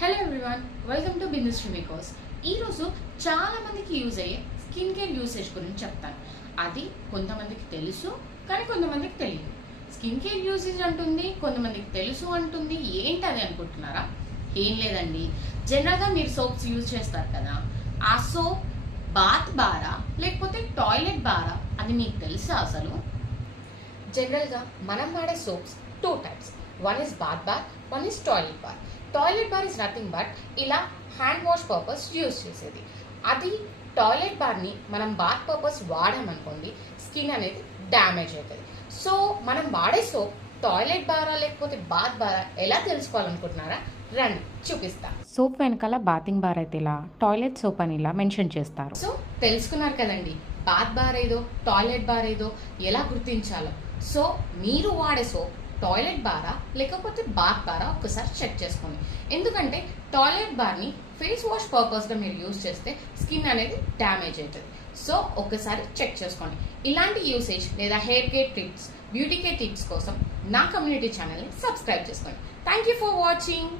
Hello everyone, welcome to బిందు శ్రీమికోస్. ఈరోజు చాలా మందికి యూజ్ అయ్యే స్కిన్ కేర్ యూసేజ్ గురించి చెప్తాను. అది కొంతమందికి తెలుసు, కానీ కొంతమందికి తెలియదు. స్కిన్ కేర్ యూసేజ్ అంటుంది, కొంతమందికి తెలుసు అంటుంది. ఏంటి అది అనుకుంటున్నారా? ఏం లేదండి, జనరల్గా మీరు సోప్స్ యూజ్ చేస్తారు కదా, ఆ సోప్ బాత్ బారా లేకపోతే టాయిలెట్ బారా అది మీకు తెలుసా? అసలు జనరల్గా మనం వాడే soaps two types. One is bath bar, one is toilet bar. Toilet bar is nothing but ఇలా హ్యాండ్ వాష్ పర్పస్ యూజ్ చేసేది. అది టాయిలెట్ బార్ని మనం బాత్ పర్పస్ వాడామనుకోండి, స్కిన్ అనేది డ్యామేజ్ అవుతుంది. సో మనం వాడే సోప్ టాయిలెట్ బారా లేకపోతే బాత్ బారా ఎలా తెలుసుకోవాలనుకుంటున్నారా? రండి చూపిస్తా. సోప్ వెనకాల బాతింగ్ బార్ అయితే ఇలా, టాయిలెట్ సోప్ అని ఇలా మెన్షన్ చేస్తారు. సో తెలుసుకున్నారు కదండి, బాత్ బార్ ఏదో టాయిలెట్ బార్ ఏదో ఎలా గుర్తించాలో. సో మీరు వాడే సోప్ టాయిలెట్ బారా లేకపోతే బాత్ బారా ఒక్కసారి చెక్ చేసుకోండి. ఎందుకంటే టాయిలెట్ బార్ని ఫేస్ వాష్ పర్పస్గా మీరు యూజ్ చేస్తే స్కిన్ అనేది డ్యామేజ్ అవుతుంది. సో ఒక్కసారి చెక్ చేసుకోండి. ఇలాంటి యూసేజ్ లేదా hair care tips, beauty care tips కోసం నా కమ్యూనిటీ ఛానల్ని సబ్స్క్రైబ్ చేసుకోండి. Thank you for watching.